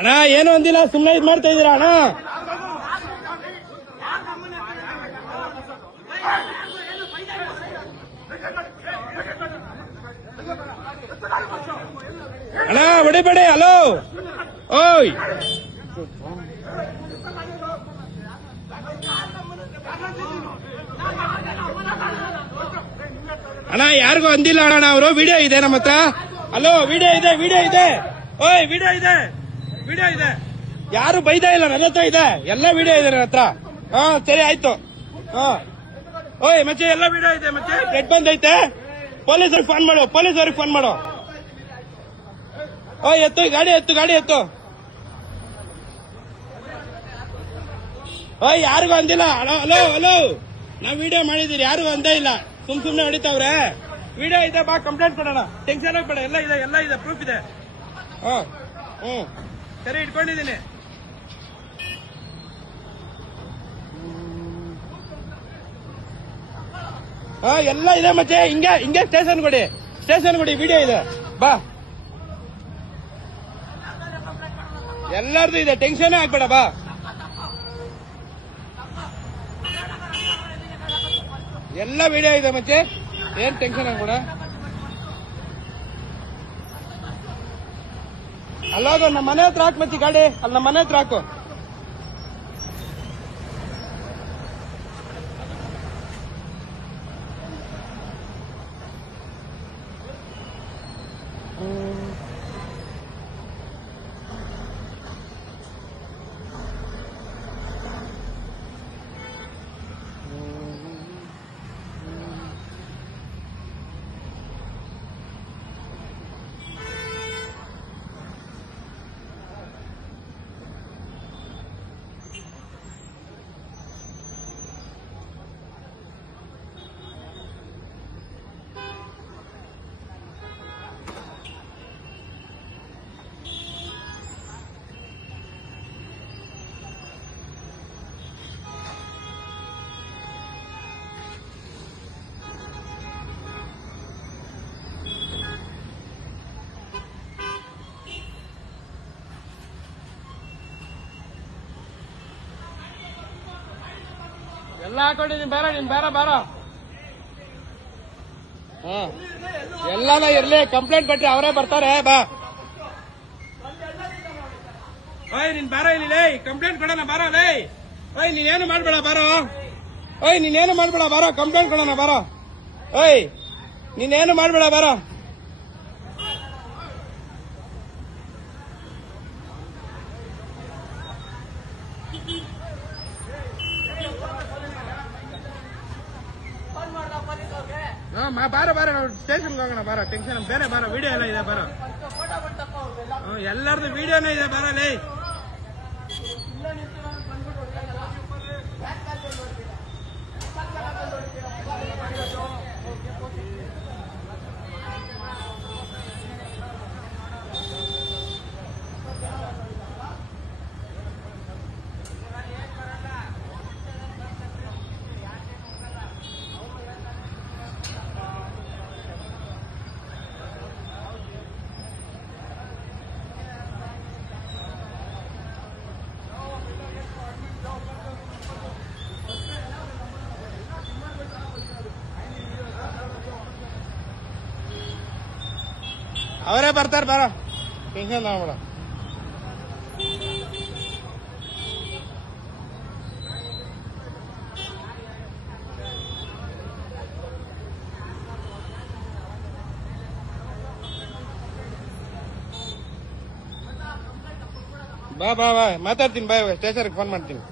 ಅಣ್ಣ ಏನು ಅಂದಿಲ್ಲ, ಸುಮ್ಮನೆ ಇದ್ ಮಾಡ್ತಾ ಇದೀರಾ ಅಣ್ಣ. ಅಣ್ಣ ಹೊಡಿಬೇಡಿ. ಹಲೋ ಓಯ್ ಅಣ್ಣ ಯಾರಿಗೂ ಅಂದಿಲ್ಲ ಅಣ್ಣ, ಅವರು ವಿಡಿಯೋ ಇದೆ ನಮ್ಮ ಹತ್ರ. ಹಲೋ ವಿಡಿಯೋ ಇದೆ, ವಿಡಿಯೋ ಇದೆ. ಓಯ್ ವಿಡಿಯೋ ಇದೆ, ವಿಡಿಯೋ ಇದೆ. ಯಾರು ಬೈದಾ ಇಲ್ಲ, ನನ್ನ ಹತ್ರ ಇದೆ, ಎಲ್ಲ ವಿಡಿಯೋ ಇದೆ ನನ್ನ ಹತ್ರ. ಹಾ ಸರಿ ಆಯ್ತು. ಹಾ ಓಯ್ ಮಚ್ಚೆ ಎಲ್ಲ ವಿಡಿಯೋ ಇದೆ ಮಚ್ಚೆ. ರೆಡ್ ಬಂದೈತೆ, ಪೊಲೀಸರಿಗೆ ಫೋನ್ ಮಾಡು, ಪೊಲೀಸರಿಗೆ ಫೋನ್ ಮಾಡು. ಓಯ್ ಎತ್ತು ಗಾಡಿ, ಎತ್ತು ಗಾಡಿ ಎತ್ತು. ಓಯ್ ಯಾರಿಗೂ ಅಂದಿಲ್ಲ. ಹಲೋ ಹಲೋ ಹಲೋ, ನಾವ್ ವಿಡಿಯೋ ಮಾಡಿದೀರಿ, ಯಾರಿಗೂ ಅಂದೇ ಇಲ್ಲ. ಸುಮ್ನೆ ಹೊಡಿತಾವ್ರೆ. ವಿಡಿಯೋ ಇದೆ, ಬಾ ಕಂಪ್ಲೇಂಟ್ ಕೊಡೋಣ. ಟೆನ್ಷನ್ ಆಗ್ಬೇಡ, ಎಲ್ಲ ಇದೆ, ಎಲ್ಲ ಇದೆ, ಪ್ರೂಫ್ ಇದೆ. ಸರಿ ಇಟ್ಕೊಂಡಿದ್ದೀನಿ. ಎಲ್ಲ ಇದೆ ಮತ್ತೆ. ಹಿಂಗೆ ಹಿಂಗೆ ಸ್ಟೇಷನ್ ಕೊಡಿ, ಸ್ಟೇಷನ್ ಕೊಡಿ, ವಿಡಿಯೋ ಇದೆ, ಬಾ. ಎಲ್ಲರದು ಇದೆ, ಟೆನ್ಷನ್ ಆಗ್ಬೇಡ, ಬಾ. ಎಲ್ಲ ವಿಡಿಯೋ ಇದೆ ಮತ್ತೆ, ಏನ್ ಟೆನ್ಷನ್ ಆಗ್ಬೇಡ. ಅಲ್ಲಾಗ ನಮ್ಮ ಮನೆ ಹತ್ರ ಹಾಕ್ ಮಚ್ಚಿ ಗಾಡಿ, ಅಲ್ಲಿ ನಮ್ಮ ಮನೆ ಹತ್ರ ಹಾಕು. ಎಲ್ಲ ಹಾಕೊಂಡಿದ್ದೀನಿ, ಬೇಡ ನೀನ್, ಬೇಡ ಬೇಡ. ಎಲ್ಲಾನ ಇರ್ಲಿ, ಕಂಪ್ಲೇಂಟ್ ಕೊಟ್ರಿ ಅವರೇ ಬರ್ತಾರೆ, ಬಾ. ಓಯ್ ನೀನ್ ಬಾರ ಇಲ್ಲಿ, ಕಂಪ್ಲೇಂಟ್ ಕೊಡೋಣ, ಬಾರ ಲೇ. ಓಯ್ ನೀನೇನು ಮಾಡ್ಬೇಡ, ಬಾರೋ. ಓಯ್ ನೀನೇನು ಮಾಡ್ಬೇಡ, ಬಾರೋ, ಕಂಪ್ಲೇಂಟ್ ಕೊಡೋಣ, ಬಾರೋ. ಓಯ್ ನೀನೇನು ಮಾಡ್ಬೇಡ, ಬಾರೋ. ಬಾರ ಬಾರ, ನಾವು ಸ್ಟೇಷನ್ಗೆ ಹೋಗೋಣ, ಬಾರ. ಟೆನ್ಷನ್ ಬೇರೆ, ಬಾರ. ವಿಡಿಯೋ ಎಲ್ಲ ಇದೆ, ಬಾರ. ಎಲ್ಲರದು ವಿಡಿಯೋನೇ ಇದೆ, ಬಾರ ಲೇ. ಅವರೇ ಬರ್ತಾರೆ, ಬಾರ. ಟೆನ್ಷನ್ ತಗೋಬೇಡ. ಬಾ ಬಾ ಬಾ, ಮಾತಾಡ್ತೀನಿ, ಬಾ. ಸ್ಟೇಷನ್ಗೆ ಫೋನ್ ಮಾಡ್ತೀನಿ.